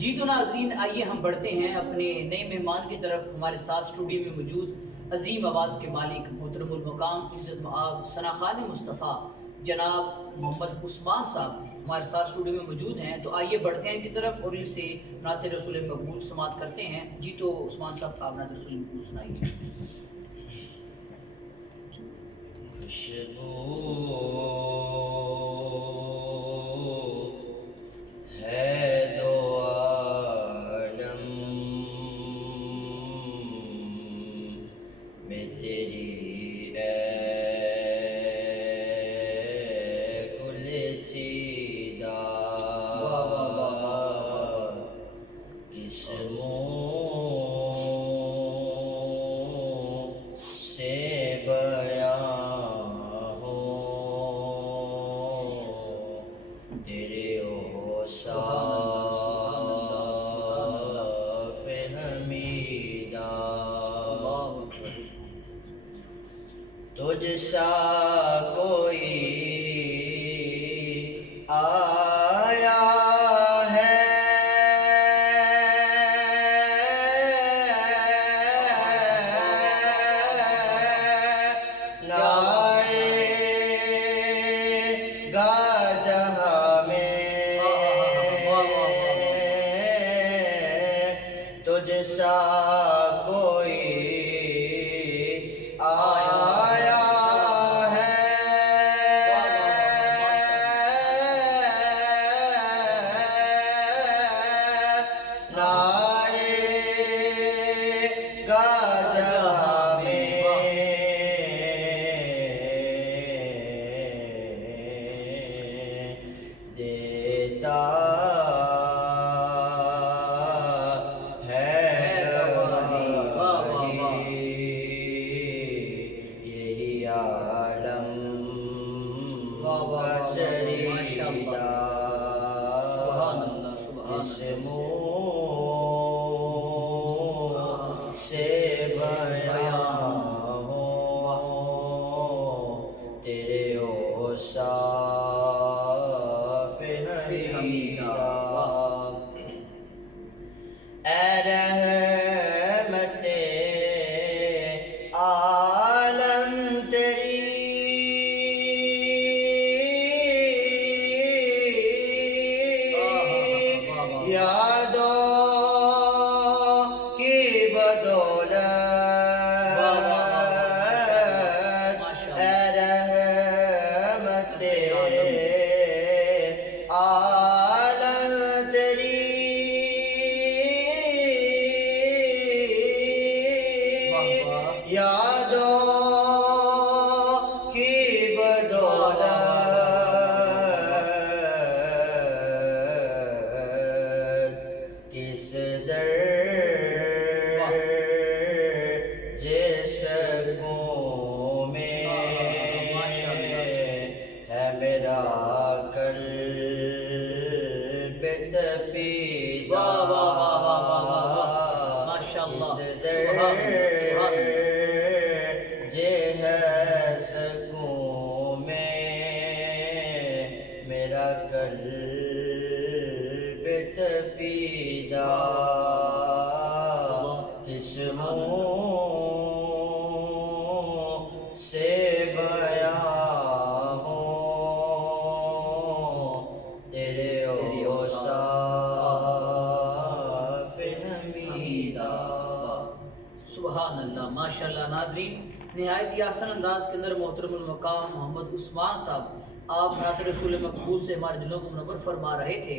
جی تو ناظرین، آئیے ہم بڑھتے ہیں اپنے نئے مہمان کی طرف۔ ہمارے ساتھ اسٹوڈیو میں موجود عظیم آواز کے مالک، محترم المقام، عزت مآب ثناخوان مصطفیٰ جناب محمد عثمان صاحب ہمارے ساتھ اسٹوڈیو میں موجود ہیں۔ تو آئیے بڑھتے ہیں ان کی طرف اور ان سے نعت رسول مقبول سماعت کرتے ہیں۔ جی تو عثمان صاحب، آپ نعت رسول مقبول سنائیے۔ تجھ سا کوئی آیا ہے نہ آئے گا جہاں میں، تجھ سا کوئی آیا سے بیاں ہو تیرے اوصاف حمیدہ۔ اے رحمت عالم تیری یادوں کی بدولت، اے رحمت عالم تیری یادوں کی بدولت کس درجے سکوں میں ہے میرا قلب تپیدہ، کس درجے ہے سکوں میں میرا قلب تپیدہ، کس منہ سے بیاں ہو تیرے اوصاف حمیدہ۔ سبحان اللہ، ماشاءاللہ۔ ناظرین، نہایت ہی احسن انداز کے اندر محترم المقام محمد عثمان صاحب آپ نعت رسول مقبول سے ہمارے دلوں کو منور فرما رہے تھے۔